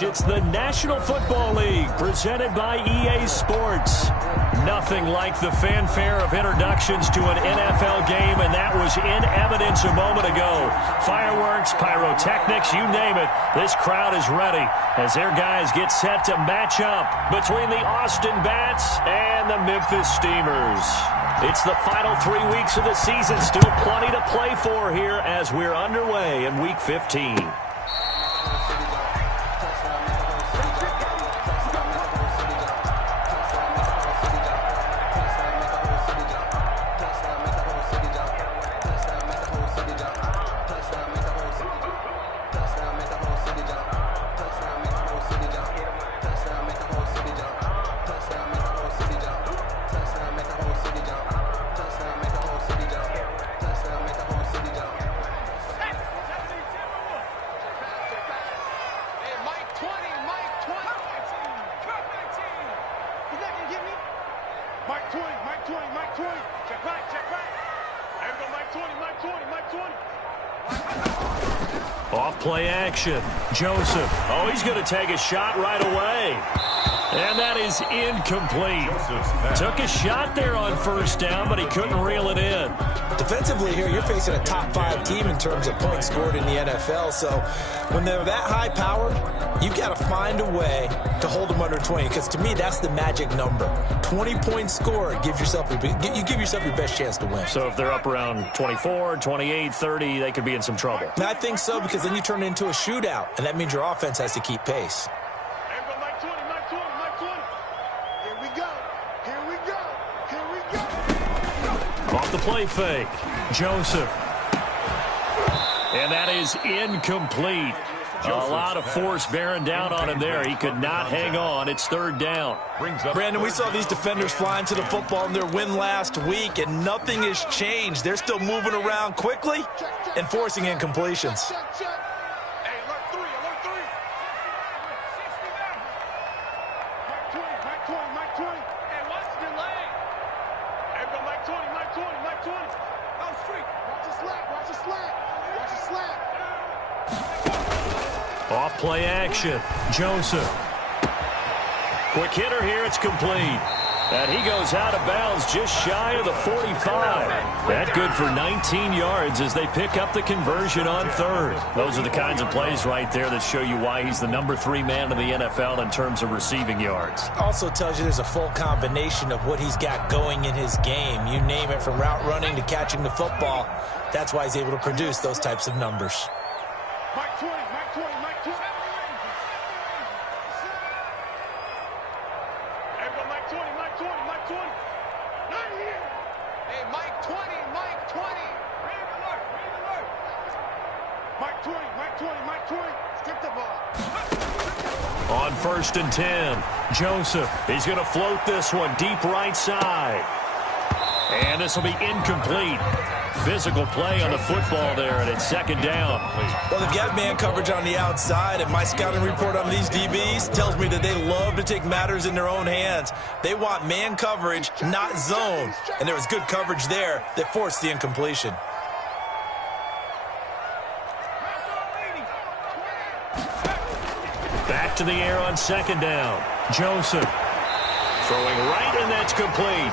It's the National Football League presented by EA Sports. Nothing like the fanfare of introductions to an NFL game, and that was in evidence a moment ago. Fireworks, pyrotechnics, you name it. This crowd is ready as their guys get set to match up between the Austin Bats and the Memphis Steamers. It's the final 3 weeks of the season. Still plenty to play for here as we're underway in Week 15. Off-play action. Joseph. Oh, he's going to take a shot right away. And that is incomplete. Took a shot there on first down, but he couldn't reel it in. Defensively here, you're facing a top 5 team in terms of points scored in the NFL. So when they're that high powered, you got to find a way to hold them under 20. Because to me, that's the magic number. 20 points scored, you give yourself your best chance to win. So if they're up around 24, 28, 30, they could be in some trouble. And I think so, because then you turn it into a shootout, and that means your offense has to keep pace. Off the play fake. Joseph. And that is incomplete. A lot of force bearing down on him there. He could not hang on. It's third down. Brandon, we saw these defenders flying to the football in their win last week, and nothing has changed. They're still moving around quickly and forcing incompletions. Off-play action. Joseph. Quick hitter here. It's complete. And he goes out of bounds just shy of the 45. That good for 19 yards as they pick up the conversion on third. Those are the kinds of plays right there that show you why he's the number 3 man in the NFL in terms of receiving yards. Also tells you there's a full combination of what he's got going in his game. You name it, from route running to catching the football. That's why he's able to produce those types of numbers. Mike 20, Mike 20, Mike 20. There we go, Mike 20, Mike 20, Mike 20. Not here. Hey, Mike 20, Mike 20. Ready alert, ready alert. Mike 20, Mike 20, Mike 20. Skip the ball. On 1st and 10, Joseph. He's going to float this one deep right side. And this will be incomplete. Physical play on the football there, and it's second down. Well, they've got man coverage on the outside, and my scouting report on these DBs tells me that they love to take matters in their own hands. They want man coverage, not zone. And there was good coverage there that forced the incompletion. Back to the air on second down. Joseph. Throwing right, and that's complete.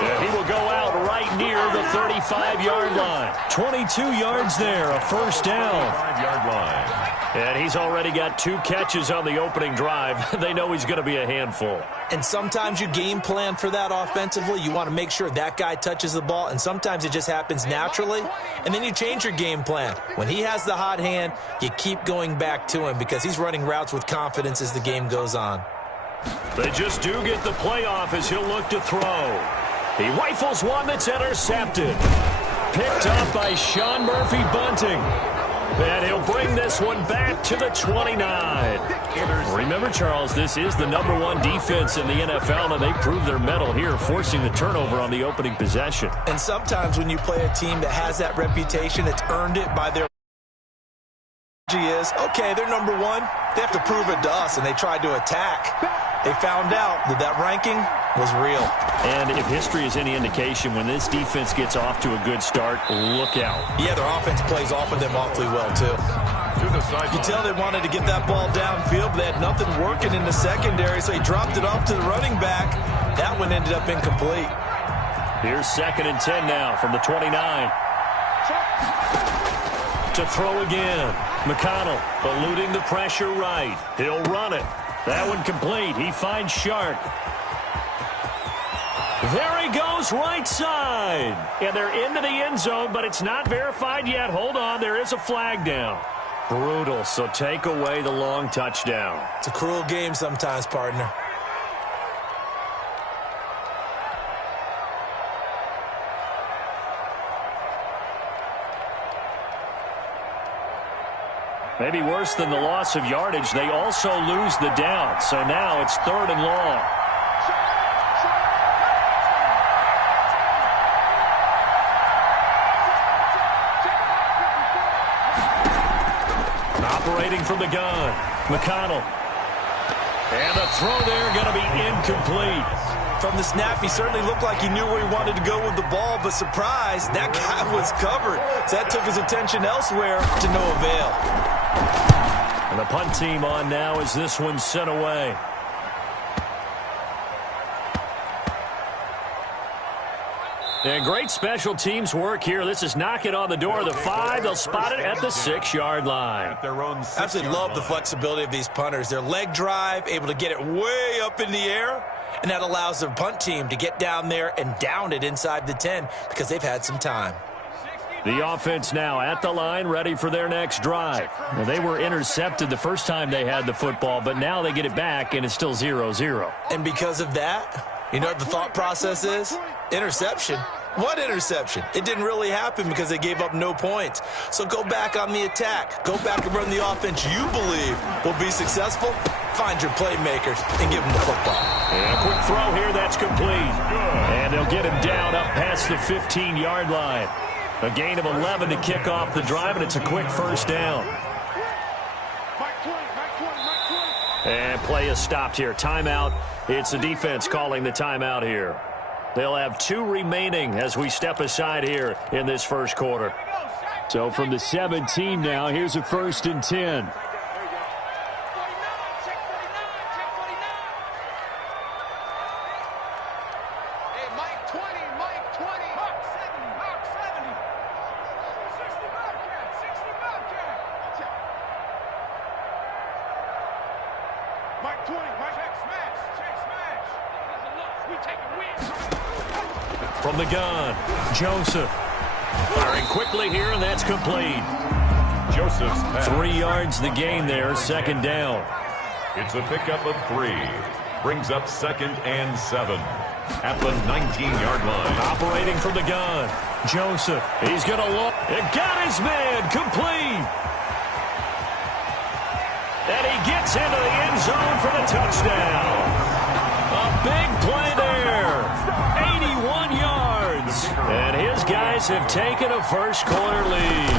And he will go out right near the 35-yard line. 22 yards there, a first down. 5-yard line. And he's already got 2 catches on the opening drive. They know he's going to be a handful. And sometimes you game plan for that offensively. You want to make sure that guy touches the ball, and sometimes it just happens naturally. And then you change your game plan. When he has the hot hand, you keep going back to him because he's running routes with confidence as the game goes on. They just do get the play off as he'll look to throw. He rifles one that's intercepted. Picked up by Sean Murphy-Bunting. And he'll bring this one back to the 29. Remember, Charles, this is the #1 defense in the NFL, and they prove their mettle here, forcing the turnover on the opening possession. And sometimes when you play a team that has that reputation, it's earned it by their is, okay, they're #1. They have to prove it to us, and they tried to attack. They found out that that ranking was real. And if history is any indication, when this defense gets off to a good start, look out. Yeah, their offense plays off of them awfully well, too. to the sideline. You tell they wanted to get that ball downfield, but they had nothing working in the secondary, so he dropped it off to the running back. That one ended up incomplete. Here's 2nd and 10 now from the 29. To throw again. McConnell eluding the pressure right. He'll run it. That one complete. He finds Shark. There he goes, right side. And they're into the end zone, but it's not verified yet. Hold on, there is a flag down. Brutal, so take away the long touchdown. It's a cruel game sometimes, partner. Maybe worse than the loss of yardage, they also lose the down. So now it's 3rd and long. Operating from the gun, McConnell. And the throw there going to be incomplete. From the snap, he certainly looked like he knew where he wanted to go with the ball, but surprise, that guy was covered. So that took his attention elsewhere to no avail. And the punt team on now as this one's sent away. And great special teams work here. This is knocking on the door of the 5. They'll spot it at the 6-yard line. Absolutely love the flexibility of these punters. Their leg drive, able to get it way up in the air, and that allows the punt team to get down there and down it inside the 10 because they've had some time. The offense now at the line, ready for their next drive. Now, they were intercepted the first time they had the football, but now they get it back, and it's still 0-0. And because of that, you know what the thought process is? Interception. What interception? It didn't really happen because they gave up no points. So go back on the attack. Go back and run the offense you believe will be successful. Find your playmakers and give them the football. And a quick throw here, that's complete. And they'll get him down up past the 15-yard line. A gain of 11 to kick off the drive, and it's a quick first down. And play is stopped here. Timeout. It's the defense calling the timeout here. They'll have 2 remaining as we step aside here in this first quarter. So from the 17 now, here's a 1st and 10. From the gun, Joseph. Firing quickly here, and that's complete. Joseph's pass. 3 yards the gain there, 2nd down. It's a pickup of 3. Brings up 2nd and 7 at the 19-yard line. Operating from the gun, Joseph. He's going to look. And got his man, complete. And he gets into the end zone for the touchdown. A big play there. 81 yards. And his guys have taken a first-quarter lead.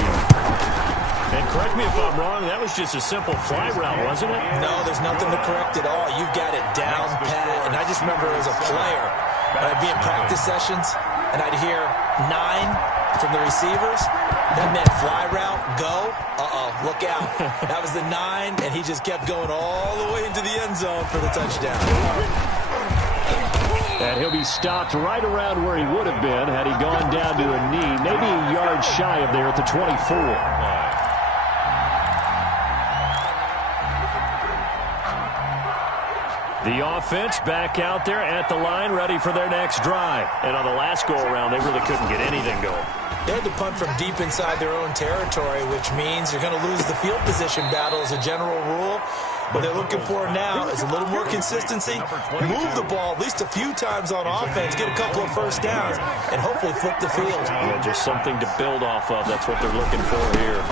And correct me if I'm wrong, that was just a simple fly route, wasn't it? No, there's nothing to correct at all. You've got it down pat. And I just remember as a player, when I'd be in practice sessions, and I'd hear 9 from the receivers. That meant fly route, go. Uh-oh, look out. That was the 9, and he just kept going all the way into the end zone for the touchdown. And he'll be stopped right around where he would have been had he gone down to a knee, maybe a yard shy of there at the 24. The offense back out there at the line, ready for their next drive. And on the last go-around, they really couldn't get anything going. They had to punt from deep inside their own territory, which means you're going to lose the field position battle as a general rule. What they're looking for now is a little more consistency, move the ball at least a few times on offense, get a couple of first downs, and hopefully flip the field. Yeah, just something to build off of. That's what they're looking for here.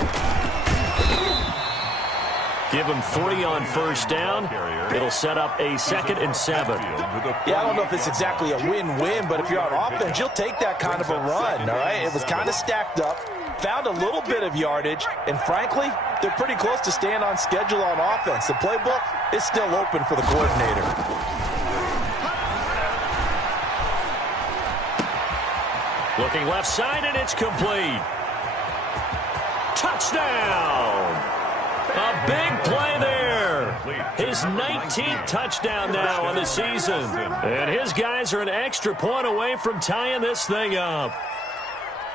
Give them 3 on first down. It'll set up a 2nd and 7. Yeah, I don't know if it's exactly a win-win, but if you're on offense, you'll take that kind of a run, all right? It was kind of stacked up, found a little bit of yardage, and frankly, they're pretty close to staying on schedule on offense. The playbook is still open for the coordinator. Looking left side, and it's complete. Touchdown! A big play there. His 19th touchdown now on the season. And his guys are an extra point away from tying this thing up.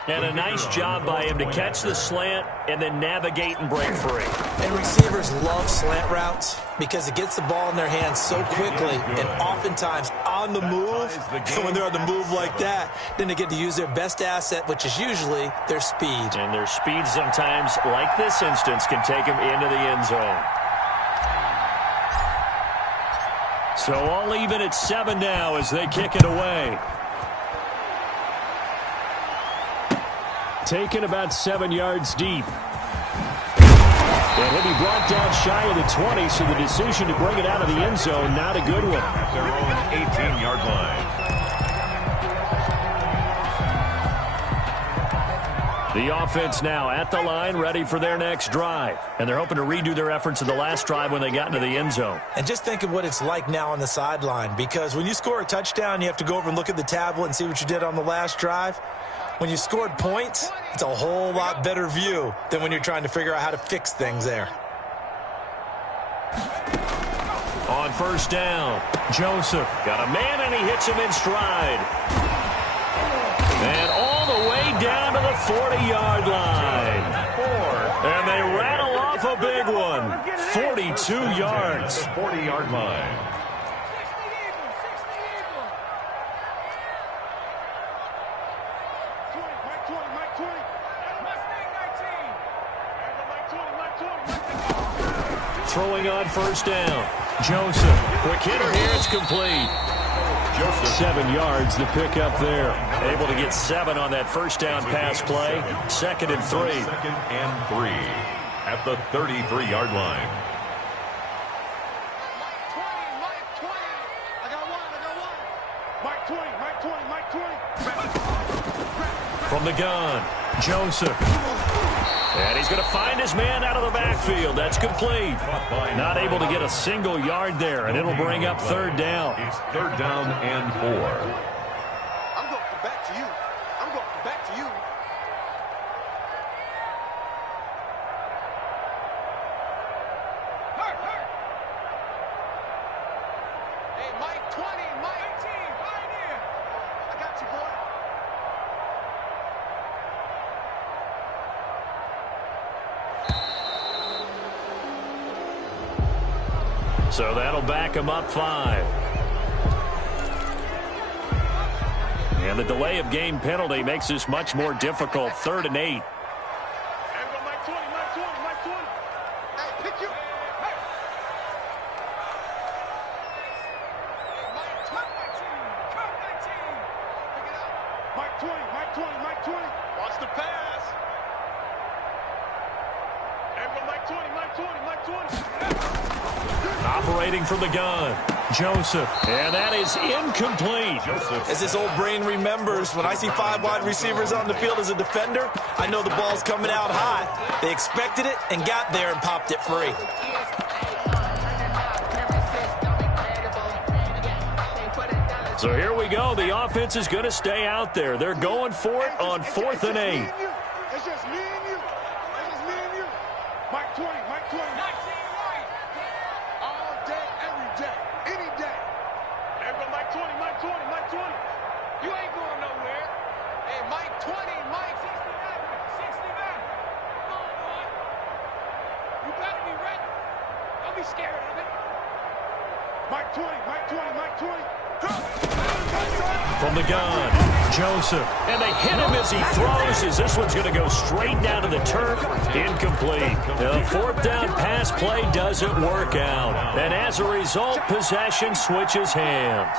And a nice job by him to catch the slant and then navigate and break free. And receivers love slant routes because it gets the ball in their hands so quickly and oftentimes on the move. And when they're on the move like that, then they get to use their best asset, which is usually their speed. And their speed sometimes, like this instance, can take them into the end zone. So all even at 7 now as they kick it away. Taken about 7 yards deep. And he'll be brought down shy of the 20, so the decision to bring it out of the end zone, not a good one. At their own 18-yard line. The offense now at the line, ready for their next drive. And they're hoping to redo their efforts of the last drive when they got into the end zone. And just think of what it's like now on the sideline, because when you score a touchdown, you have to go over and look at the tablet and see what you did on the last drive. When you scored points, it's a whole lot better view than when you're trying to figure out how to fix things there. On first down, Joseph got a man and he hits him in stride. And all the way down to the 40-yard line. And they rattle off a big one. 42 yards. 40-yard line. Throwing on first down. Joseph. Quick hitter here. It's complete. Joseph. 7 yards the pick up there. Able to get 7 on that first down pass play. 2nd and 3. 2nd and 3 at the 33-yard line. From the gun, Joseph. And he's going to find his man out of the backfield. That's complete. Not able to get a single yard there, and it'll bring up 3rd down. It's 3rd down and 4. I'm going to come back to you. I'm going to come back to you. Hey, Mike 20, Mike 18, Pioneer. I got you, boy. So that'll back him up 5. And the delay of game penalty makes this much more difficult. 3rd and 8. Mike 20, Mike 20, Mike 20. Hey, pick you. Hey. Hey, Mike 20, 19. Come 19. Pick it up. Mike 20, Mike 20, Mike 20. Watch the pass. Hey, Mike 20, Mike 20, Mike 20. Operating from the gun, Joseph. And that is incomplete. As this old brain remembers, when I see 5 wide receivers on the field as a defender, I know the ball's coming out hot. They expected it and got there and popped it free. So here we go. The offense is going to stay out there. They're going for it on 4th and 8. It's just me and you. It's just me and you. Mike 20, Mike 20. 19 right. All day, every day, any day. Everybody, Mike 20, Mike 20, Mike 20. You ain't going nowhere. Hey, Mike 20, Mike 69. 69. Come on, boy. You better be ready. Don't be scared of it. Mike 20, Mike 20, Mike 20. From the gun, Joseph. And they hit him as he throws, as this one's going to go straight down to the turf. Incomplete. The 4th down pass play doesn't work out. And as a result, possession switches hands.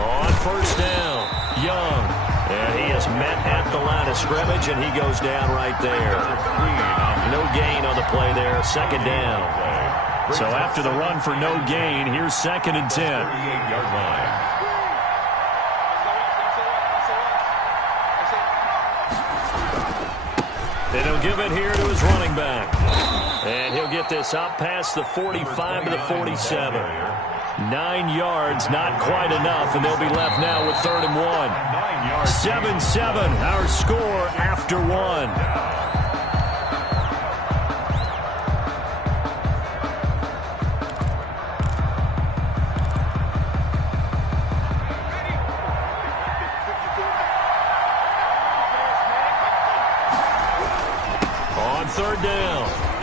On first down, Young. And he is met at the line of scrimmage, and he goes down right there. No gain on the play there. 2nd down. So after the run for no gain, here's 2nd and 10. 38-yard line. And he'll give it here to his running back. And he'll get this out past the 45 to the 47. 9 yards, not quite enough, and they'll be left now with 3rd and 1. 7-7, our score after 1.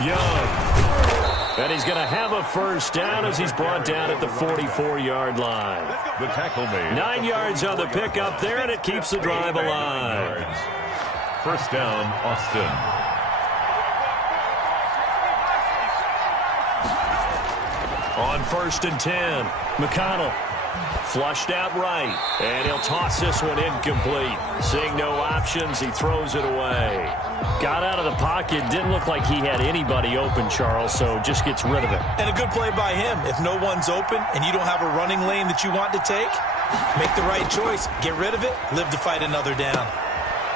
Young. And he's going to have a first down as he's brought down at the 44-yard line. The tackle made. 9 yards on the pickup there, and it keeps the drive alive. First down, Austin. On 1st and 10, McConnell flushed out right, and he'll toss this one incomplete. Seeing no options, he throws it away. Got out of the pocket, didn't look like he had anybody open, Charles, so just gets rid of it. And a good play by him. If no one's open and you don't have a running lane that you want to take, make the right choice. Get rid of it, live to fight another down.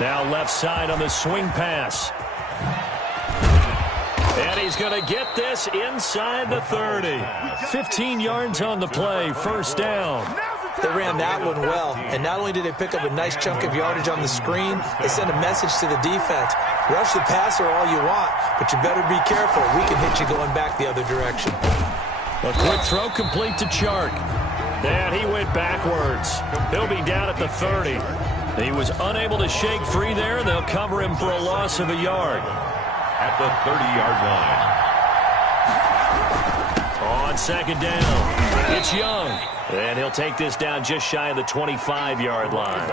Now left side on the swing pass. And he's going to get this inside the 30. 15 yards on the play, first down. They ran that one well, and not only did they pick up a nice chunk of yardage on the screen, they sent a message to the defense. Rush the passer all you want, but you better be careful. We can hit you going back the other direction. A quick throw complete to Chark. And he went backwards. He'll be down at the 30. He was unable to shake free there, and they'll cover him for a loss of a yard. At the 30-yard line. On second down, it's Young. And he'll take this down just shy of the 25-yard line.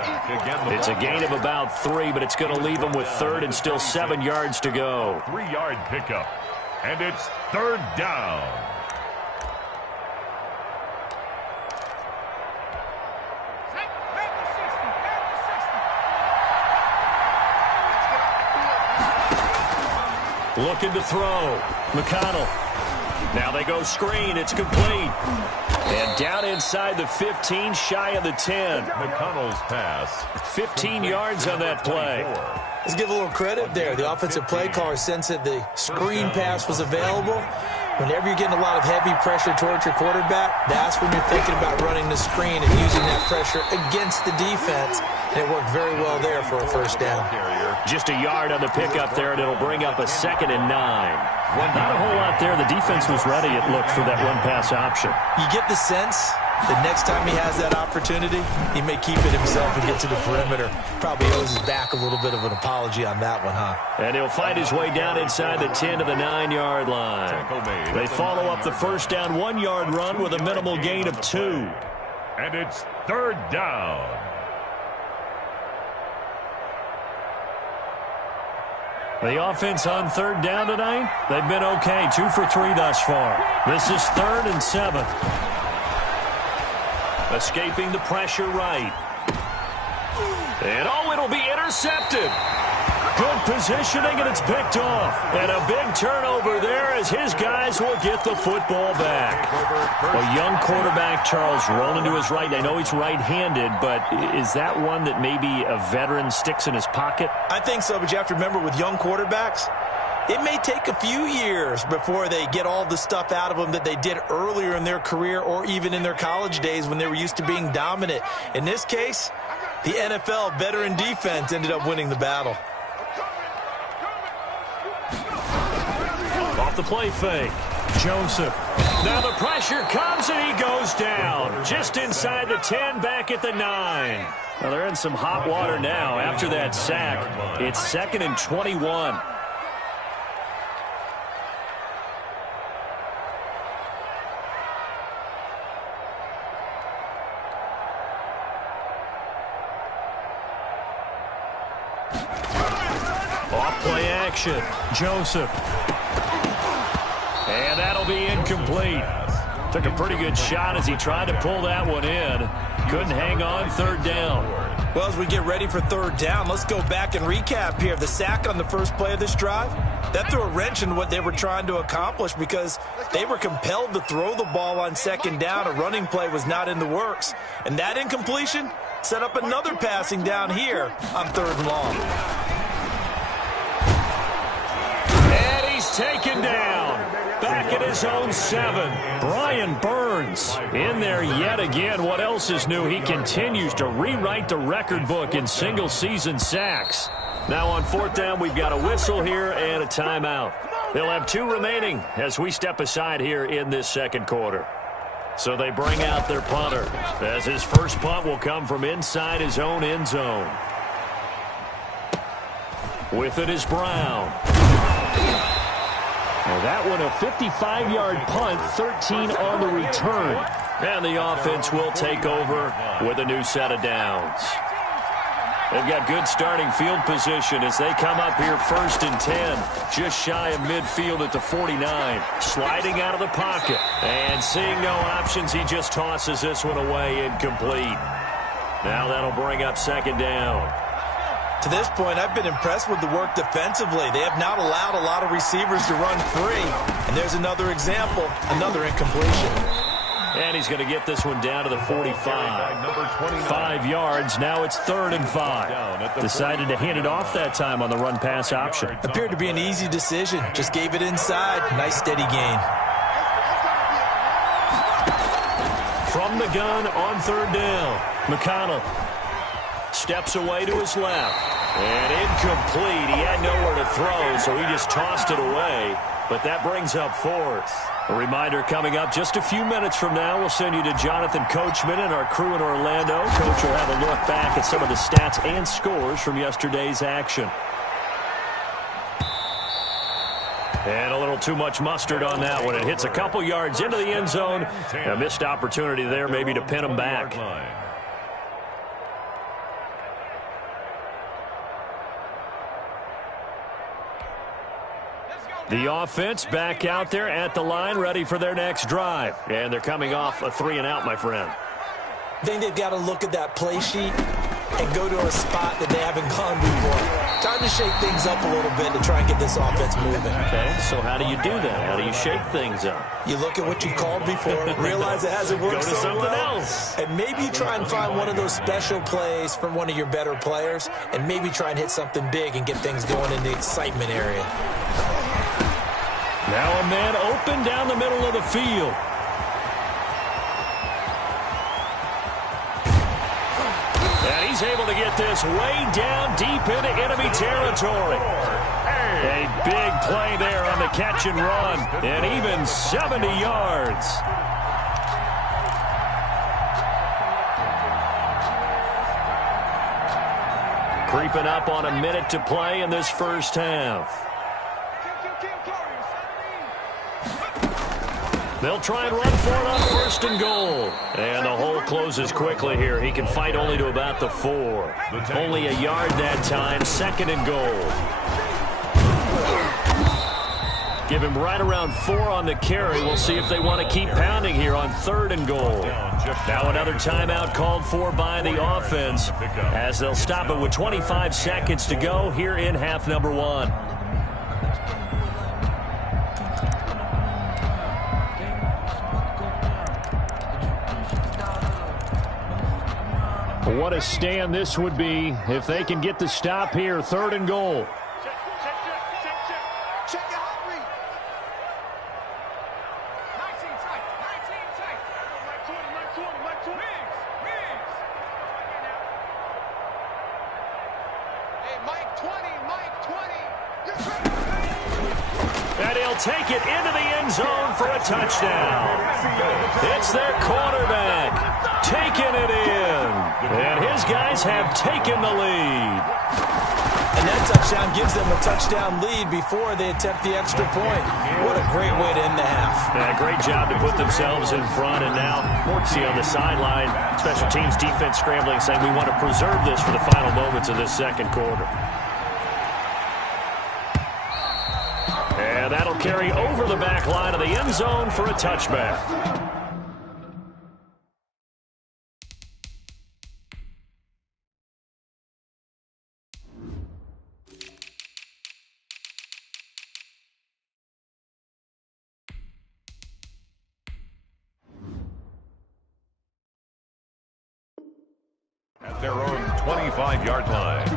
It's a gain of about 3, but it's going to leave him with 3rd and still 7 yards to go. 3-yard pickup. And it's 3rd down. Looking to throw. McConnell. Now they go screen. It's complete. And down inside the 15, shy of the 10. McConnell's pass. 15 yards on that play. Let's give a little credit there. The offensive play caller sensed that the screen pass was available. Whenever you're getting a lot of heavy pressure towards your quarterback, that's when you're thinking about running the screen and using that pressure against the defense. And it worked very well there for a first down. Just a yard on the pickup there, and it'll bring up a 2nd and 9. Not a whole lot there. The defense was ready, it looked, for that one-pass option. You get the sense that next time he has that opportunity, he may keep it himself and get to the perimeter. Probably owes his back a little bit of an apology on that one, huh? And he'll find his way down inside the 10 to the 9-yard line. They follow up the first down 1-yard run with a minimal gain of 2. And it's 3rd down. The offense on 3rd down tonight, they've been okay. 2 for 3 thus far. This is 3rd and 7. Escaping the pressure right. And it'll be intercepted. Good positioning, and it's picked off. And a big turnover there as his guys will get the football back. A young quarterback, Charles, rolling to his right. I know he's right-handed, but is that one that maybe a veteran sticks in his pocket? I think so, but you have to remember with young quarterbacks, it may take a few years before they get all the stuff out of them that they did earlier in their career or even in their college days when they were used to being dominant. In this case, the NFL veteran defense ended up winning the battle. Off the play fake. Joseph. Now the pressure comes and he goes down. Just inside the 10, back at the 9. Well, they're in some hot water now after that sack. It's 2nd and 21. Off play action. Joseph. And that'll be incomplete. Took a pretty good shot as he tried to pull that one in. Couldn't hang on, 3rd down. Well, as we get ready for 3rd down, let's go back and recap here. The sack on the first play of this drive, that threw a wrench in what they were trying to accomplish because they were compelled to throw the ball on 2nd down. A running play was not in the works. And that incompletion set up another passing down here on 3rd and long. And he's taken down. Back at his own 7. Brian Burns in there yet again. What else is new? He continues to rewrite the record book in single-season sacks. Now on 4th down, we've got a whistle here and a timeout. They'll have 2 remaining as we step aside here in this 2nd quarter. So they bring out their punter as his first punt will come from inside his own end zone. With it is Brown. And that one a 55-yard punt, 13 on the return. And the offense will take over with a new set of downs. They've got good starting field position as they come up here 1st and 10. Just shy of midfield at the 49. Sliding out of the pocket. And seeing no options, he just tosses this one away incomplete. Now that'll bring up 2nd down. To this point, I've been impressed with the work defensively. They have not allowed a lot of receivers to run free. And there's another example, another incompletion. And he's going to get this one down to the 45. 5 yards. Now it's 3rd and 5. Decided to hand it off that time on the run-pass option. Appeared to be an easy decision. Just gave it inside. Nice steady gain. From the gun on 3rd down. McConnell steps away to his left. And incomplete. He had nowhere to throw, so he just tossed it away. But that brings up 4th. A reminder coming up just a few minutes from now. We'll send you to Jonathan Coachman and our crew in Orlando. Coach will have a look back at some of the stats and scores from yesterday's action. And a little too much mustard on that one. It hits a couple yards into the end zone. A missed opportunity there maybe to pin him back. The offense back out there at the line, ready for their next drive. And they're coming off a 3-and-out, my friend. I think they've got to look at that play sheet and go to a spot that they haven't gone before. Time to shake things up a little bit to try and get this offense moving. Okay, so how do you do that? How do you shake things up? You look at what you called before, realize it hasn't worked so so something well, else. and maybe you try and find one of those special plays from one of your better players, and maybe try and hit something big and get things going in the excitement area. Now a man open down the middle of the field. And he's able to get this way down deep into enemy territory. A big play there on the catch and run. And even 70 yards. Creeping up on a minute to play in this first half. They'll try and run for it on 1st and goal. And the hole closes quickly here. He can fight only to about the 4. Only a yard that time. 2nd and goal. Give him right around 4 on the carry. We'll see if they want to keep pounding here on 3rd and goal. Now another timeout called for by the offense as they'll stop it with 25 seconds to go here in half number 1. What a stand this would be if they can get the stop here. 3rd and goal. Check your hot read. 19 tight. Mike 20. Wings. Hey, Mike 20. And he'll take it into the end zone for a touchdown. It's their quarterback taking it in. And his guys have taken the lead. And that touchdown gives them a touchdown lead before they attempt the extra point. What a great way to end the half. Yeah, great job to put themselves in front. And now, see on the sideline, special teams defense scrambling, saying we want to preserve this for the final moments of this second quarter. And that'll carry over the back line of the end zone for a touchback. At their own 25-yard line.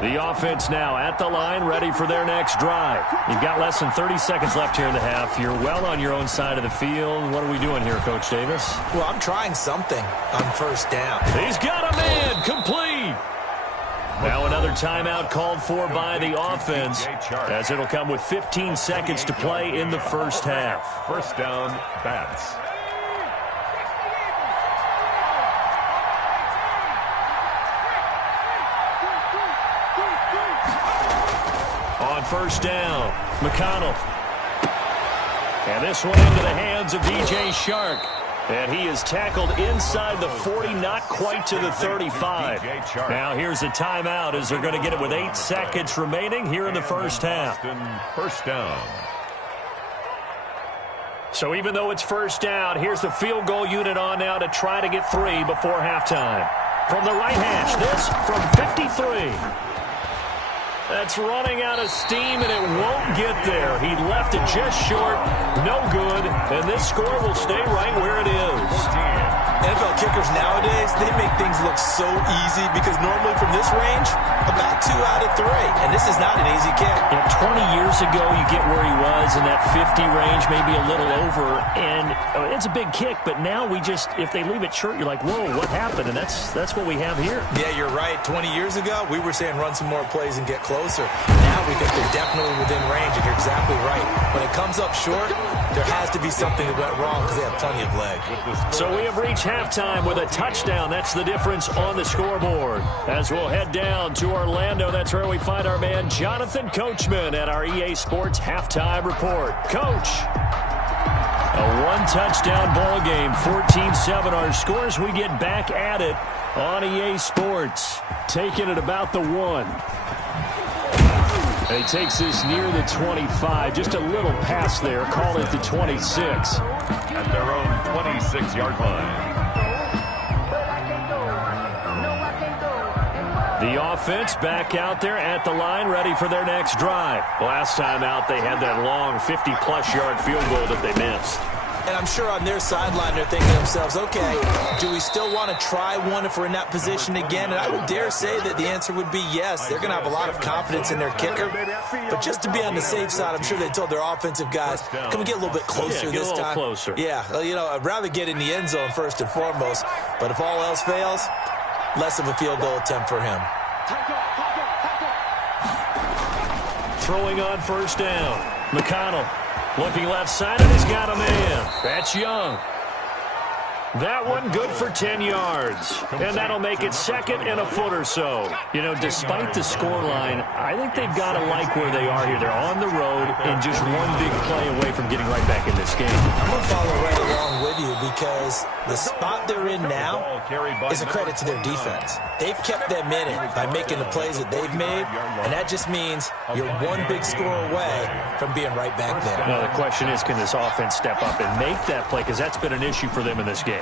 The offense now at the line, ready for their next drive. You've got less than 30 seconds left here in the half. You're well on your own side of the field. What are we doing here, Coach Davis? Well, I'm trying something on 1st down. He's got a man, complete. Now another timeout called for by the offense, as it'll come with 15 seconds to play in the first half. 1st down, Bats. first down. McConnell. And this one into the hands of DJ Chark. And he is tackled inside the 40, not quite to the 35. Now here's a timeout as they're going to get it with 8 seconds remaining here in the first half. First down. So even though it's first down, here's the field goal unit on now to try to get 3 before halftime. From the right hash, this from 53. That's running out of steam, and it won't get there. He left it just short, no good, and this score will stay right where it is. NFL kickers nowadays, they make things look so easy because normally from this range, about 2 out of 3. And this is not an easy kick. Yeah, 20 years ago, you get where he was in that 50 range, maybe a little over. And it's a big kick, but now we just, if they leave it short, you're like, whoa, what happened? And that's what we have here. Yeah, you're right. 20 years ago, we were saying run some more plays and get closer. Now we think they're definitely within range, and you're exactly right. When it comes up short, there has to be something that went wrong because they have plenty of leg. So we have reached halftime with a touchdown. That's the difference on the scoreboard. As we'll head down to Orlando, that's where we find our man Jonathan Coachman at our EA Sports Halftime Report. Coach, a one-touchdown ball game, 14-7 our scores. We get back at it on EA Sports, taking it about the 1. And he takes this near the 25, just a little pass there, call it the 26. At their own 26-yard line. The offense back out there at the line, ready for their next drive. Last time out, they had that long 50-plus yard field goal that they missed. And I'm sure on their sideline they're thinking to themselves, okay, do we still want to try one if we're in that position again? And I would dare say that the answer would be yes. They're going to have a lot of confidence in their kicker. But just to be on the safe side, I'm sure they told their offensive guys, can we get a little bit closer this time? Get a little closer. Yeah, you know, I'd rather get in the end zone first and foremost. But if all else fails, less of a field goal attempt for him. Throwing on first down. McConnell looking left side, and he's got a man. That's Young. That one good for 10 yards. And that'll make it second and a foot or so. You know, despite the scoreline, I think they've got to like where they are here. They're on the road and just one big play away from getting right back in this game. I'm going to follow right along with you because the spot they're in now is a credit to their defense. They've kept them in it by making the plays that they've made, and that just means you're one big score away from being right back there. Now, the question is, can this offense step up and make that play? Because that's been an issue for them in this game.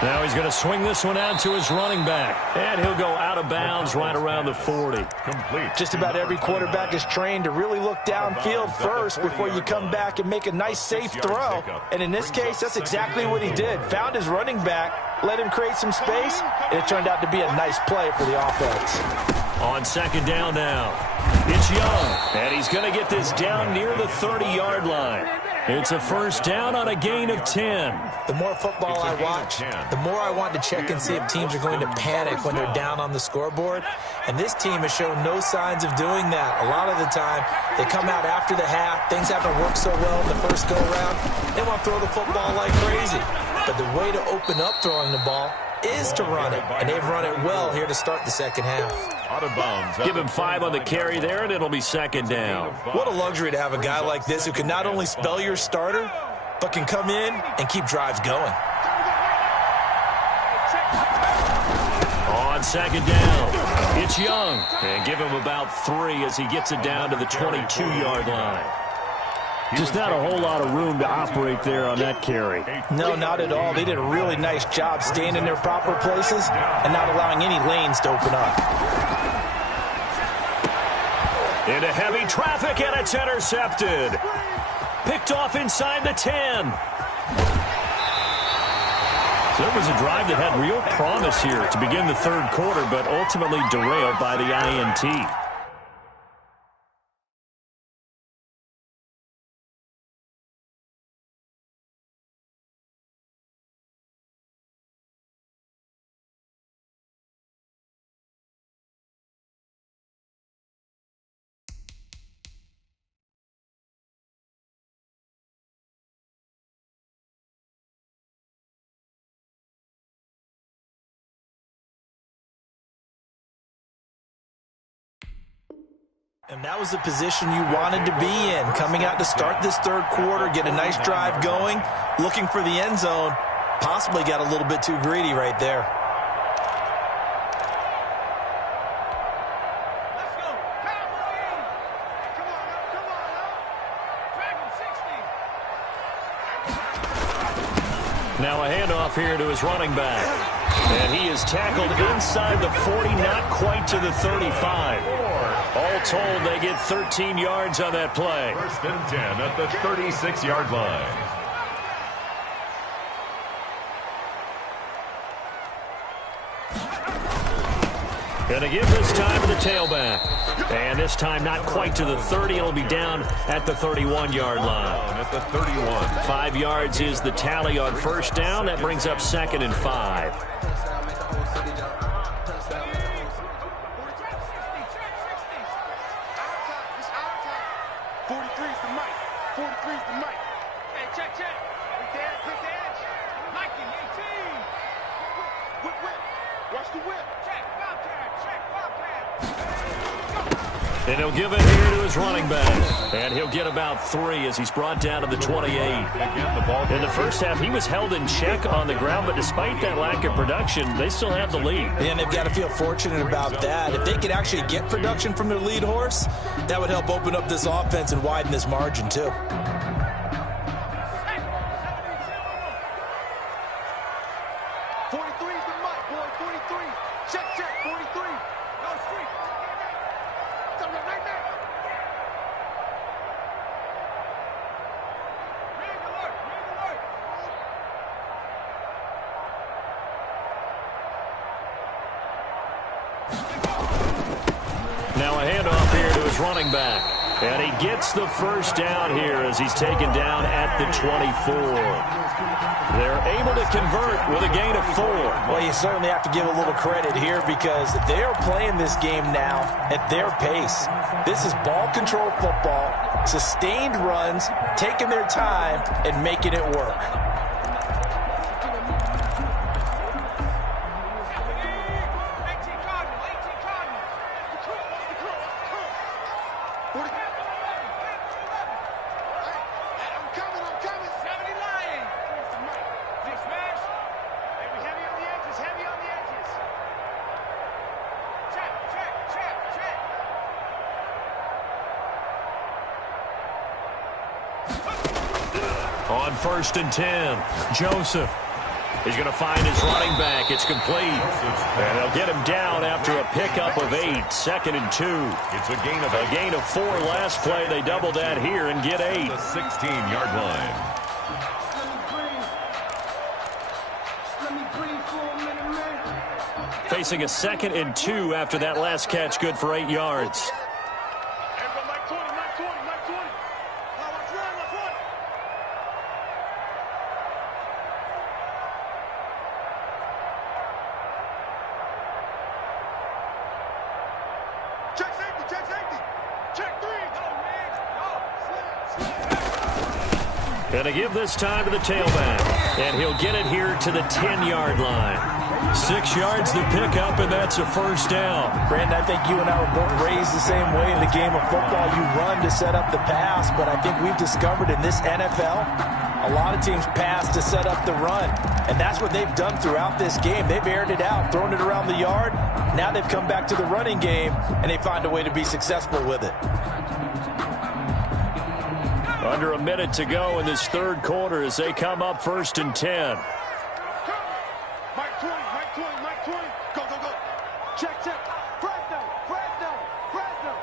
Now he's going to swing this one out to his running back. And he'll go out of bounds right around the 40. Complete. Just about every quarterback is trained to really look downfield first before you come back and make a nice, safe throw. And in this case, that's exactly what he did. Found his running back, let him create some space, and it turned out to be a nice play for the offense. On second down now, it's Young. And he's going to get this down near the 30-yard line. It's a first down on a gain of 10. The more football I watch, the more I want to check and see if teams are going to panic when they're down on the scoreboard. And this team has shown no signs of doing that. A lot of the time, they come out after the half. Things haven't worked so well in the first go-around. They want to throw the football like crazy. But the way to open up throwing the ball is to run it. And they've run it well here to start the second half. Out of bounds. Give him 5 on the carry there, and it'll be second down. What a luxury to have a guy like this who can not only spell your starter, but can come in and keep drives going. On second down, it's Young. And give him about 3 as he gets it down to the 22-yard line. Just not a whole lot of room to operate there on that carry. No, not at all. They did a really nice job staying in their proper places and not allowing any lanes to open up. Into heavy traffic, and it's intercepted. Picked off inside the 10. So it was a drive that had real promise here to begin the third quarter, but ultimately derailed by the INT. And that was the position you wanted to be in. Coming out to start this third quarter, get a nice drive going, looking for the end zone. Possibly got a little bit too greedy right there. Let's go. Cowboys! Come on now, come on now. Dragon 60. Now a handoff here to his running back. And he is tackled inside the 40, not quite to the 35. All told, they get 13 yards on that play. First and 10 at the 36-yard line. Going to give this time to the tailback. And this time not quite to the 30. It'll be down at the 31-yard line. At the 31. 5 yards is the tally on first down. That brings up 2nd and 5. And he'll give it here to his running back. And he'll get about 3 as he's brought down to the 28. In the first half, he was held in check on the ground, but despite that lack of production, they still have the lead. And they've got to feel fortunate about that. If they could actually get production from their lead horse, that would help open up this offense and widen this margin too. Now a handoff here to his running back. And he gets the first down here as he's taken down at the 24. They're able to convert with a gain of 4. Well, you certainly have to give a little credit here because they're playing this game now at their pace. This is ball control football, sustained runs, taking their time and making it work. On 1st and 10, Joseph. He's going to find his running back. It's complete. And they'll get him down after a pickup of 8. 2nd and 2. It's a gain of 4 last play. They double that here and get 8. the 16-yard line. Facing a 2nd and 2 after that last catch. Good for 8 yards. Going to give this time to the tailback. And he'll get it here to the 10-yard line. 6 yards the pickup, and that's a first down. Brandon, I think you and I were both raised the same way in the game of football. You run to set up the pass, but I think we've discovered in this NFL, a lot of teams pass to set up the run. And that's what they've done throughout this game. They've aired it out, thrown it around the yard. Now they've come back to the running game, and they find a way to be successful with it. Under a minute to go in this third quarter as they come up 1st and 10. Mike 20, Mike 20, Mike 20. Go, go, go. Check, check. Fresno, Fresno, Fresno.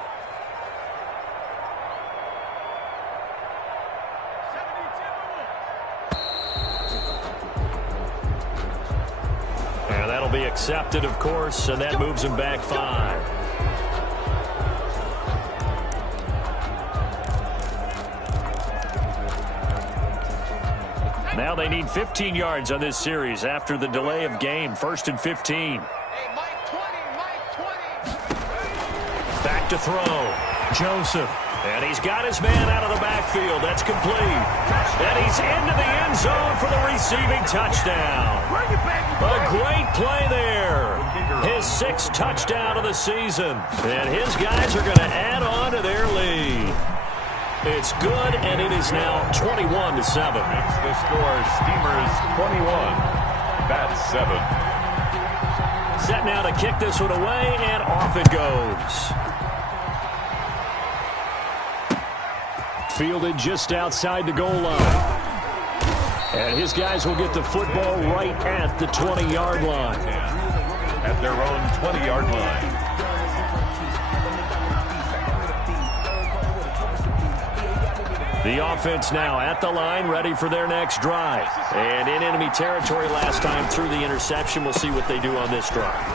72. And that'll be accepted, of course, and that moves him back 5. Now they need 15 yards on this series after the delay of game. 1st and 15. Hey, Mike 20, Mike 20. Back to throw. Joseph. And he's got his man out of the backfield. That's complete. And he's into the end zone for the receiving touchdown. A great play there. His 6th touchdown of the season. And his guys are going to add on to their lead. It's good, and it is now 21-7. Makes the score Steamers 21, Bats 7. Set now to kick this one away, and off it goes. Fielded just outside the goal line. And his guys will get the football right at the 20-yard line. At their own 20-yard line. The offense now at the line, ready for their next drive. And in enemy territory last time through the interception. We'll see what they do on this drive.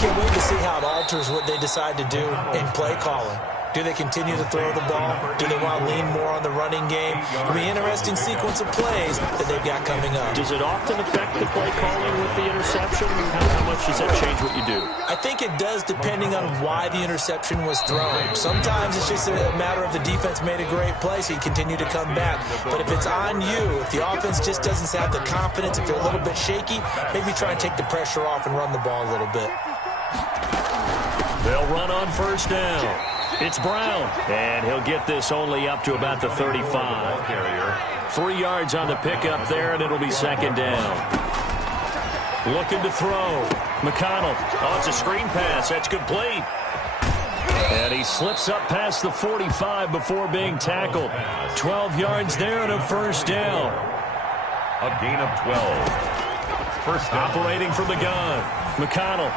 Can't wait to see how it alters what they decide to do in play calling. Do they continue to throw the ball? Do they want to lean more on the running game? It'll be an interesting sequence of plays that they've got coming up. Does it often affect the play calling with the interception? How much does that change what you do? I think it does, depending on why the interception was thrown. Sometimes it's just a matter of the defense made a great play, so you continue to come back. But if it's on you, if the offense just doesn't have the confidence, if they're a little bit shaky, maybe try and take the pressure off and run the ball a little bit. They'll run on first down. It's Brown, and he'll get this only up to about the 35. 3 yards on the pickup there, and it'll be second down. Looking to throw. McConnell. Oh, it's a screen pass. That's complete. And he slips up past the 45 before being tackled. 12 yards there and a first down. A gain of 12. First down. Operating from the gun. McConnell.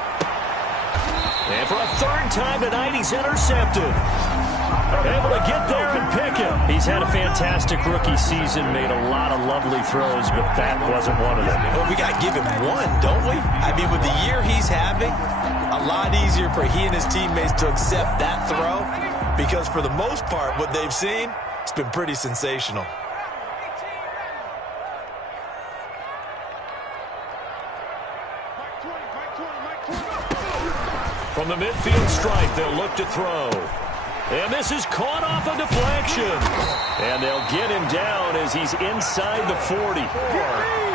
And for a 3rd time tonight, he's intercepted. Able to get there and pick him. He's had a fantastic rookie season, made a lot of lovely throws, but that wasn't one of them. Well, we got to give him one, don't we? I mean, with the year he's having, a lot easier for he and his teammates to accept that throw, because for the most part, what they've seen, it's been pretty sensational. From the midfield stripe, they'll look to throw. And this is caught off a deflection. And they'll get him down as he's inside the 40.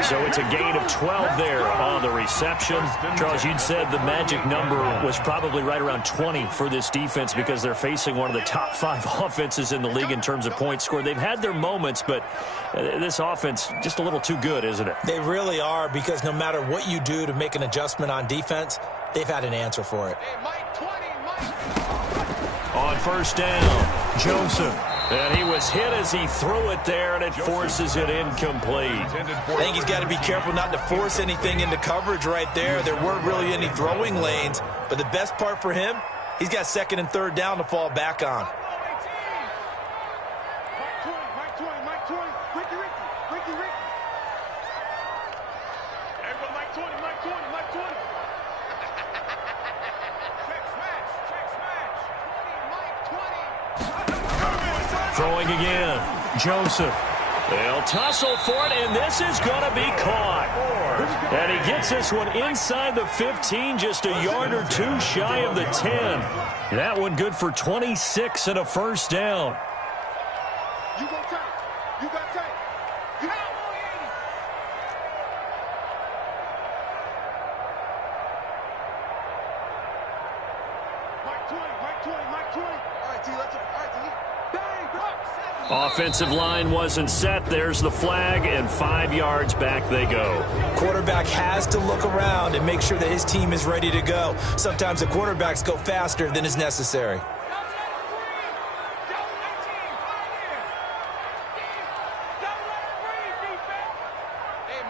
So it's a gain of 12 there on the reception. Charles, you'd said the magic number was probably right around 20 for this defense because they're facing one of the top 5 offenses in the league in terms of points scored. They've had their moments, but this offense just a little too good, isn't it? They really are, because no matter what you do to make an adjustment on defense, they've had an answer for it. On first down, Joseph. And he was hit as he threw it there, and it forces it incomplete. I think he's got to be careful not to force anything into coverage right there. There weren't really any throwing lanes, but the best part for him, he's got 2nd and 3rd down to fall back on. Throwing again, Joseph. They'll tussle for it, and this is going to be caught. And he gets this one inside the 15, just a yard or 2 shy of the 10. That one good for 26 and a first down. You got time. You got time. You got Mike 20, Mike 20, Mike 20. All right, T, let's go. All right, T. Offensive line wasn't set. There's the flag, and 5 yards back they go. Quarterback has to look around and make sure that his team is ready to go. Sometimes the quarterbacks go faster than is necessary. Hey,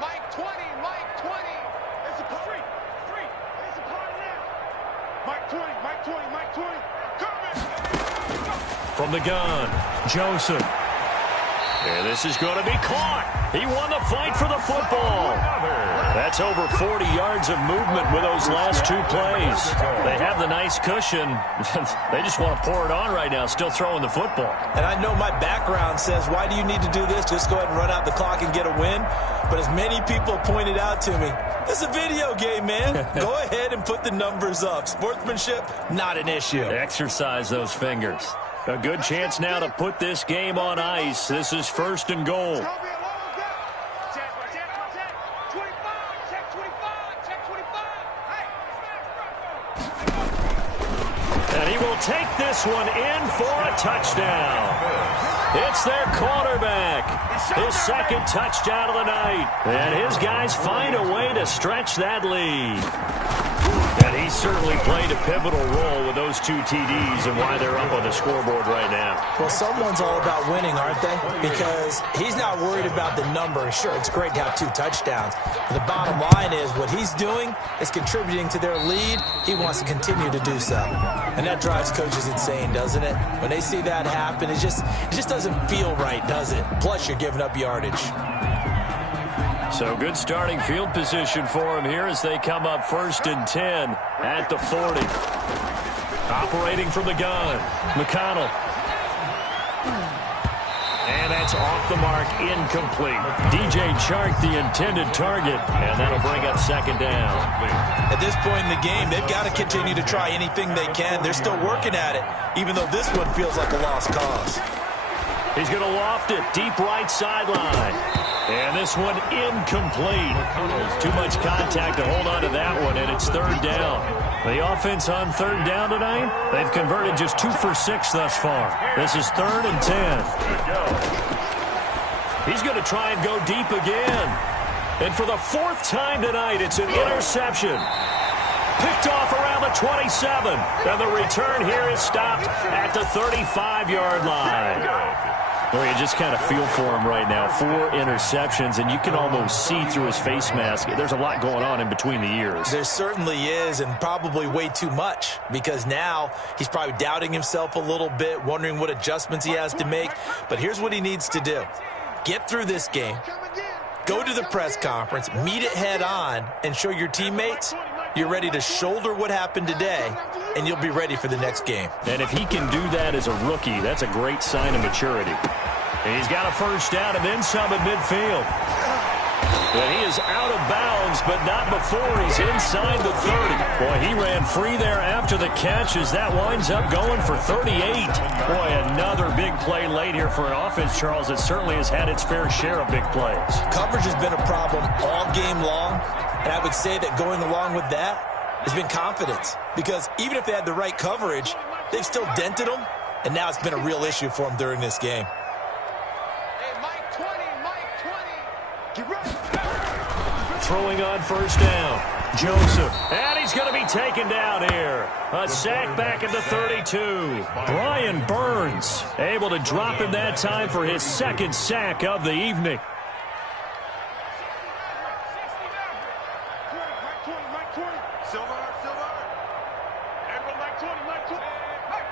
Mike 20, Mike 20. It's a street. It's a party now. Mike 20, Mike 20, Mike 20. From the gun, Joseph. And this is going to be caught. He won the fight for the football. That's over 40 yards of movement with those last 2 plays. They have the nice cushion. They just want to pour it on right now, still throwing the football. And I know my background says, why do you need to do this? Just go ahead and run out the clock and get a win. But as many people pointed out to me, this is a video game, man. Go ahead and put the numbers up. Sportsmanship, not an issue. Exercise those fingers. A good chance now to put this game on ice. This is 1st and goal. Check 25. Check 25. And he will take this one in for a touchdown. It's their quarterback. His 2nd touchdown of the night. And his guys find a way to stretch that lead. And he certainly played a pivotal role with those 2 TDs and why they're up on the scoreboard right now. Well, someone's all about winning, aren't they? Because he's not worried about the number. Sure, it's great to have 2 touchdowns. But the bottom line is what he's doing is contributing to their lead. He wants to continue to do so. And that drives coaches insane, doesn't it? When they see that happen, it just doesn't feel right, does it? Plus, you're giving up yardage. So good starting field position for him here as they come up 1st and 10 at the 40. Operating from the gun, McConnell. And that's off the mark, incomplete. DJ Chark, the intended target, and that'll bring up 2nd down. At this point in the game, they've got to continue to try anything they can. They're still working at it, even though this one feels like a lost cause. He's going to loft it deep right sideline. And this one incomplete. Too much contact to hold on to that one, and it's 3rd down. The offense on 3rd down tonight, they've converted just 2 for 6 thus far. This is 3rd and 10. He's going to try and go deep again. And for the 4th time tonight, it's an interception. Picked off around the 27. And the return here is stopped at the 35-yard line. Well, you just kind of feel for him right now. 4 interceptions, and you can almost see through his face mask. There's a lot going on in between the ears. There certainly is, and probably way too much, because now he's probably doubting himself a little bit, wondering what adjustments he has to make. But here's what he needs to do. Get through this game, go to the press conference, meet it head on, and show your teammates you're ready to shoulder what happened today, and you'll be ready for the next game. And if he can do that as a rookie, that's a great sign of maturity. And he's got a 1st down and then some at midfield. And he is out of bounds, but not before he's inside the 30. Boy, he ran free there after the catch as that winds up going for 38. Boy, another big play late here for an offense, Charles, that certainly has had its fair share of big plays. Coverage has been a problem all game long, and I would say that going along with that has been confidence. Because even if they had the right coverage, they've still dented them, and now it's been a real issue for them during this game. Hey, Mike 20. Get ready. Throwing on 1st down. Joseph. And he's going to be taken down here. A sack back at the 32. Brian Burns able to drop him that time for his 2nd sack of the evening. Mike 20. Silver. Everyone, Mike 20. Hey,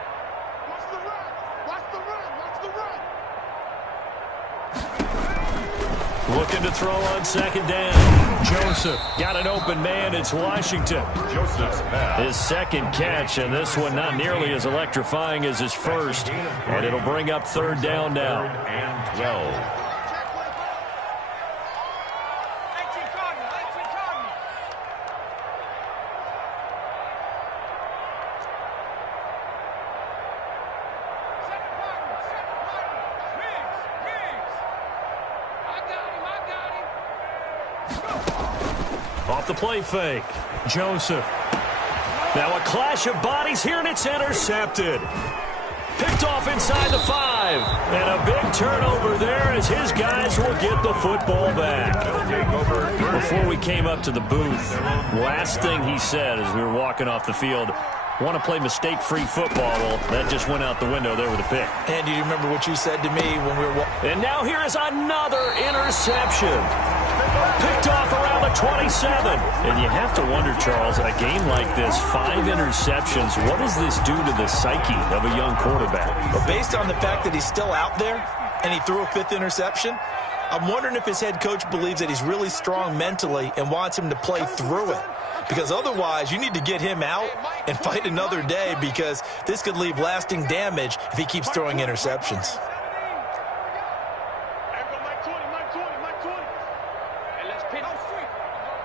watch the run. Looking to throw on 2nd down. Joseph got an open man. It's Washington. Joseph's pass. His 2nd catch, and this one not nearly as electrifying as his 1st. And it'll bring up 3rd down now. 3rd and 12. Off the play fake. Joseph. Now a clash of bodies here, and it's intercepted. Picked off inside the 5. And a big turnover there as his guys will get the football back. Before we came up to the booth, last thing he said as we were walking off the field, want to play mistake-free football. Well, that just went out the window there with a pick. And do you remember what you said to me when we were... And now here is another interception. Picked off around the 27. And you have to wonder, Charles, in a game like this, 5 interceptions, what does this do to the psyche of a young quarterback? But based on the fact that he's still out there and he threw a 5th interception, I'm wondering if his head coach believes that he's really strong mentally and wants him to play through it. Because otherwise, you need to get him out and fight another day, because this could leave lasting damage if he keeps throwing interceptions. Everyone, Mike 20. Hey, let's pin on street.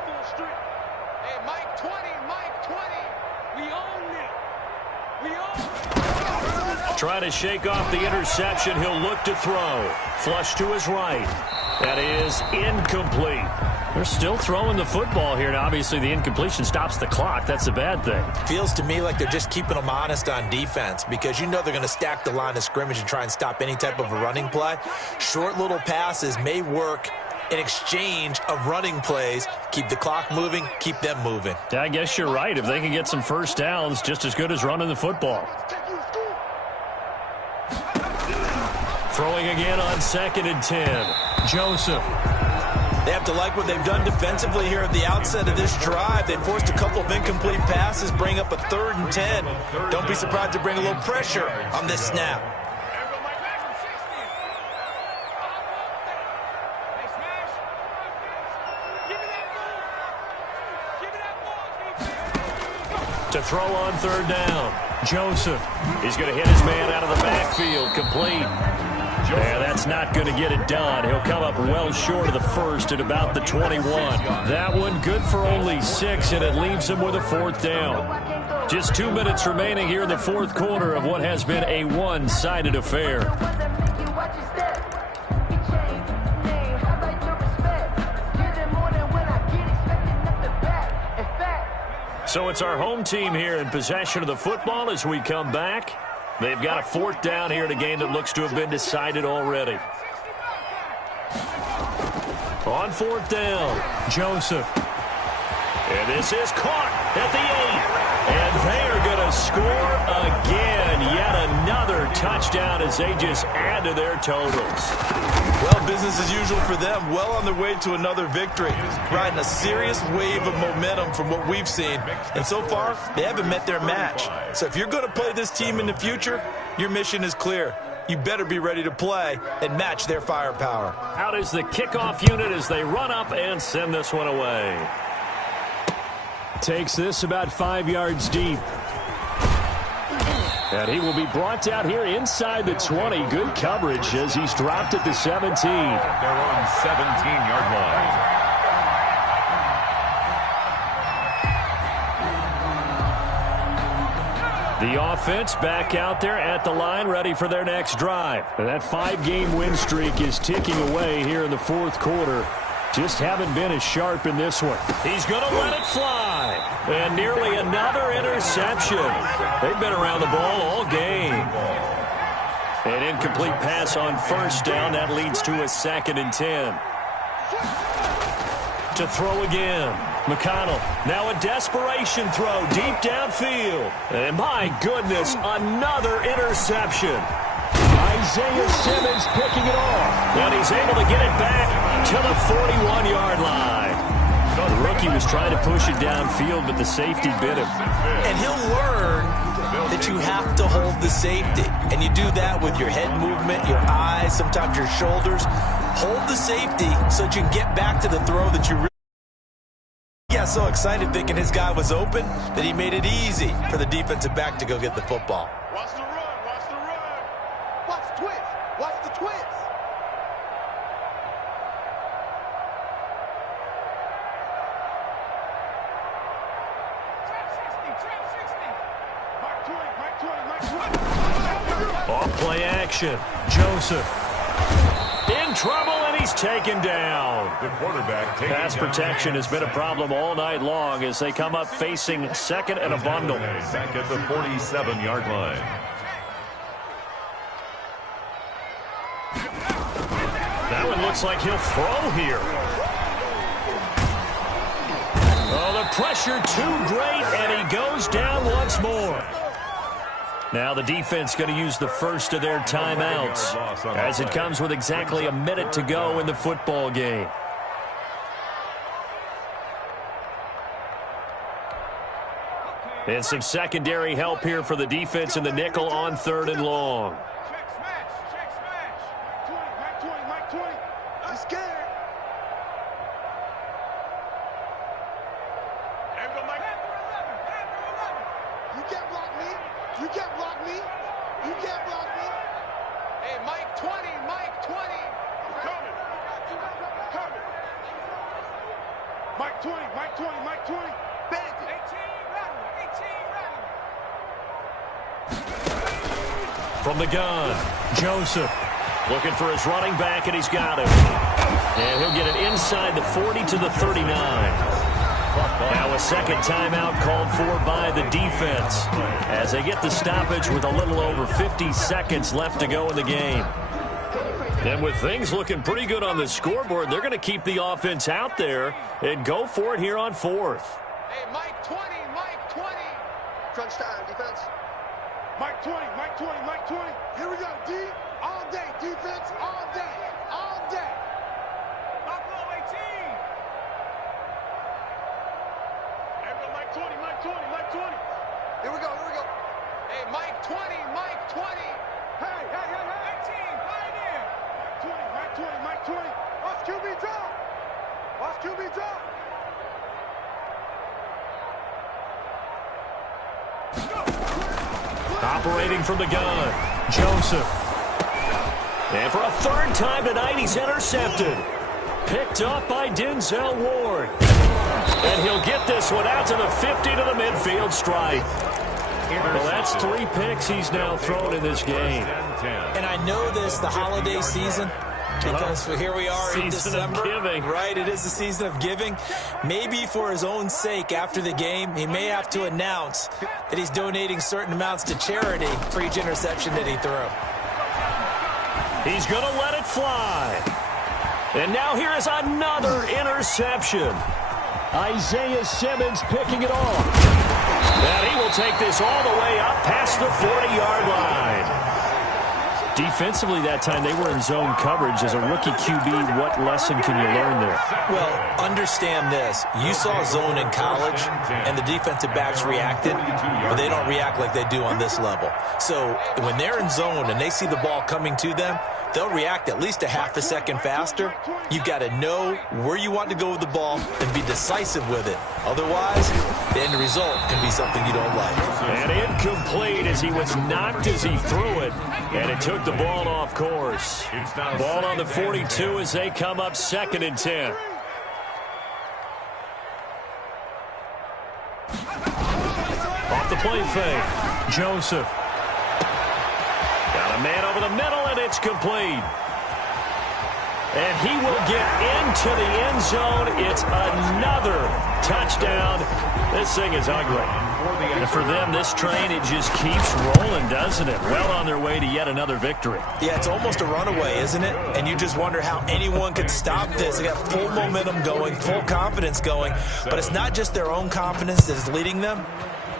Full street. Hey, Mike 20. We own it. Trying to shake off the interception. He'll look to throw. Flush to his right. That is incomplete. They're still throwing the football here, and obviously the incompletion stops the clock. That's a bad thing. Feels to me like they're just keeping them honest on defense because you know they're going to stack the line of scrimmage and try and stop any type of a running play. Short little passes may work in exchange of running plays. Keep the clock moving, keep them moving. Yeah, I guess you're right. If they can get some first downs, just as good as running the football. Throwing again on 2nd and 10. Joseph. They have to like what they've done defensively here at the outset of this drive. They forced a couple of incomplete passes, bring up a 3rd and 10. Don't be surprised to bring a little pressure on this snap. To throw on 3rd down. Joseph. He's going to hit his man out of the backfield. Complete. Yeah, that's not going to get it done. He'll come up well short of the first at about the 21. That one good for only 6, and it leaves him with a 4th down. Just 2 minutes remaining here in the 4th quarter of what has been a one-sided affair. So it's our home team here in possession of the football as we come back. They've got a 4th down here in a game that looks to have been decided already. On 4th down, Joseph. And this is caught at the 8. And they are going to score again. Yet another touchdown as they just add to their totals. Well, business as usual for them. Well on their way to another victory. Riding a serious wave of momentum from what we've seen. And so far, they haven't met their match. So if you're going to play this team in the future, your mission is clear. You better be ready to play and match their firepower. Out is the kickoff unit as they run up and send this one away. Takes this about 5 yards deep. And he will be brought down here inside the 20. Good coverage as he's dropped at the 17. They're on 17-yard line. The offense back out there at the line, ready for their next drive. And that 5-game win streak is ticking away here in the 4th quarter. Just haven't been as sharp in this one. He's going to let it fly. And nearly another interception. They've been around the ball all game. An incomplete pass on 1st down. That leads to a 2nd and 10. To throw again. McConnell, now a desperation throw deep downfield. And my goodness, another interception. Isaiah Simmons picking it off. And he's able to get it back to the 41-yard line. The rookie was trying to push it downfield, but the safety bit him. And he'll learn that you have to hold the safety. And you do that with your head movement, your eyes, sometimes your shoulders. Hold the safety so that you can get back to the throw that you really. He got so excited thinking his guy was open that he made it easy for the defensive back to go get the football. Watch the run, watch the run. Watch the twist, watch the twist. Off play action. Joseph. In trouble, and he's taken down. The quarterback taking Pass protection has been a problem all night long as they come up facing 2nd and a bundle. Back at the 47-yard line. That one looks like he'll throw here. Oh, the pressure too great, and he goes down once more. Now the defense going to use the first of their timeouts as it comes with exactly a minute to go in the football game. And some secondary help here for the defense in the nickel on 3rd and long. Check smash. Mike 20. I'm scared. There we go, Mike. You can't block me. You can't block me. You can't block me. Hey, Mike 20. I'm coming. Mike 20. Bang it. 18 ready. From the gun, Joseph looking for his running back, and he's got him. And he'll get it inside the 40 to the 39. Now a second timeout called for by the defense as they get the stoppage with a little over 50 seconds left to go in the game. And with things looking pretty good on the scoreboard, they're going to keep the offense out there and go for it here on fourth. Hey, Mike 20, Mike 20. Crunch time, defense. Mike 20, Mike 20, Mike 20. Here we go, D. All day, defense, all day, all day. Buffalo 18. Hey, we go, Mike 20, Mike 20, Mike 20. Here we go, here we go. Hey, Mike 20, Mike 20. Hey, hey, hey, hey. 18, pioneer. Mike 20, Mike 20, Mike 20. Watch QB drop. Watch QB drop. Operating from the gun, Joseph. And for a third time tonight, he's intercepted. Picked up by Denzel Ward. And he'll get this one out to the 50 to the midfield stripe. Well, that's 3 picks he's now thrown in this game. And I know this, the holiday season, because here we are in December. Right, it is the season of giving. Maybe for his own sake, after the game, he may have to announce that he's donating certain amounts to charity for each interception that he threw. He's going to let it fly. And now here is another interception. Isaiah Simmons picking it off. And he will take this all the way up past the 40-yard line. Defensively that time, they were in zone coverage. As a rookie QB, what lesson can you learn there? Well, understand this. You saw zone in college, and the defensive backs reacted, but they don't react like they do on this level. So when they're in zone and they see the ball coming to them, they'll react at least a half a second faster. You've got to know where you want to go with the ball and be decisive with it. Otherwise, the end result can be something you don't like. And incomplete as he was knocked as he threw it. And it took the ball off course. Ball on the 42 as they come up 2nd and 10. Off the play fake, Joseph. Got a man over the middle, and it's complete. And he will get into the end zone. It's another touchdown. This thing is ugly. And for them, this train, it just keeps rolling, doesn't it? Well on their way to yet another victory. Yeah, it's almost a runaway, isn't it? And you just wonder how anyone could stop this. They got full momentum going, full confidence going. But it's not just their own confidence that is leading them.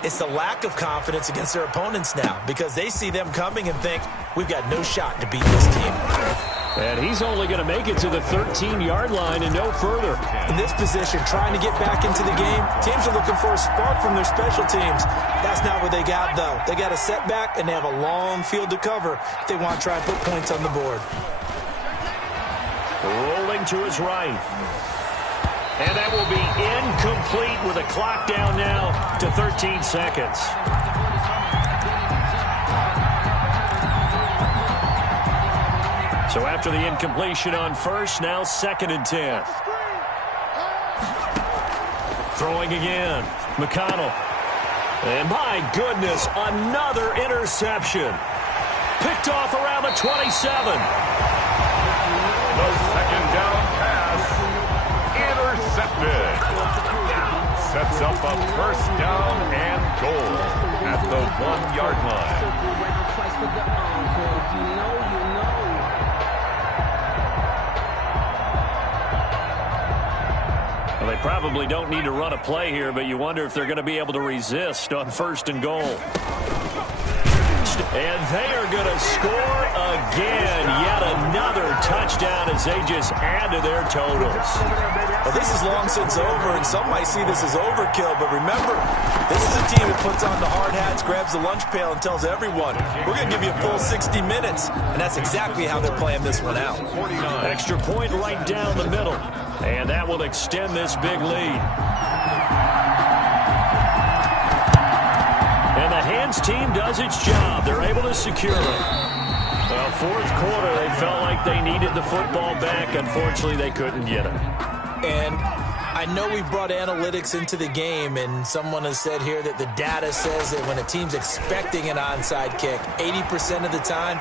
It's the lack of confidence against their opponents now, because they see them coming and think, we've got no shot to beat this team. And he's only going to make it to the 13-yard line and no further. In this position, trying to get back into the game, teams are looking for a spark from their special teams. That's not what they got, though. They got a setback, and they have a long field to cover if they want to try and put points on the board. Rolling to his right. And that will be incomplete with a clock down now to 13 seconds. So after the incompletion on first, now 2nd and 10. Throwing again. McConnell. And my goodness, another interception. Picked off around the 27. The second down pass intercepted. Sets up a first down and goal at the 1-yard line. Well, they probably don't need to run a play here, but you wonder if they're going to be able to resist on 1st and goal. And they are going to score again. Yet another touchdown as they just add to their totals. Well, this is long since over, and some might see this as overkill. But remember, this is a team that puts on the hard hats, grabs the lunch pail, and tells everyone, we're going to give you a full 60 minutes. And that's exactly how they're playing this one out. Extra point right down the middle. And that will extend this big lead. And the Hands team does its job. They're able to secure it. Well, 4th quarter, they felt like they needed the football back. Unfortunately, they couldn't get it. And I know we've brought analytics into the game, and someone has said here that the data says that when a team's expecting an onside kick, 80% of the time,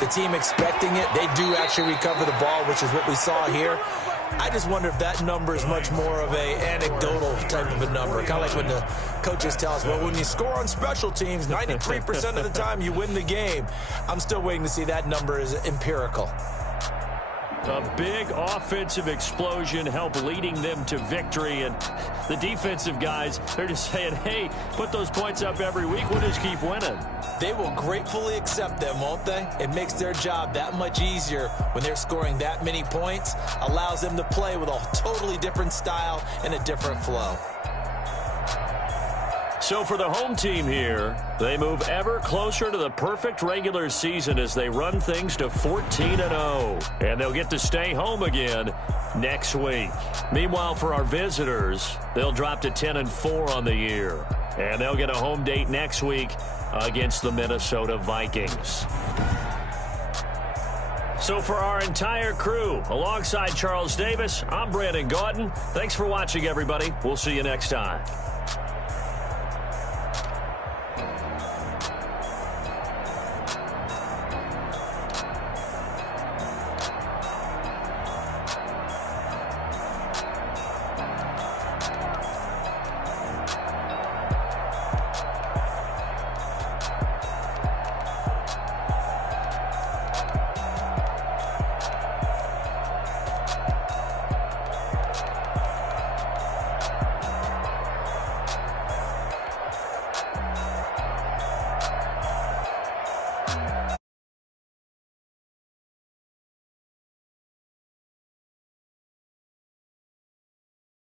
the team expecting it, they do actually recover the ball, which is what we saw here. I just wonder if that number is much more of a anecdotal type of a number. Kind of like when the coaches tell us, well, when you score on special teams, 93% of the time you win the game. I'm still waiting to see that number is empirical. A big offensive explosion helped leading them to victory. And the defensive guys, they're just saying, hey, put those points up every week. We'll just keep winning. They will gratefully accept them, won't they? It makes their job that much easier when they're scoring that many points. Allows them to play with a totally different style and a different flow. So for the home team here, they move ever closer to the perfect regular season as they run things to 14-0. And they'll get to stay home again next week. Meanwhile, for our visitors, they'll drop to 10-4 on the year. And they'll get a home date next week against the Minnesota Vikings. So for our entire crew, alongside Charles Davis, I'm Brandon Gaudin. Thanks for watching, everybody. We'll see you next time.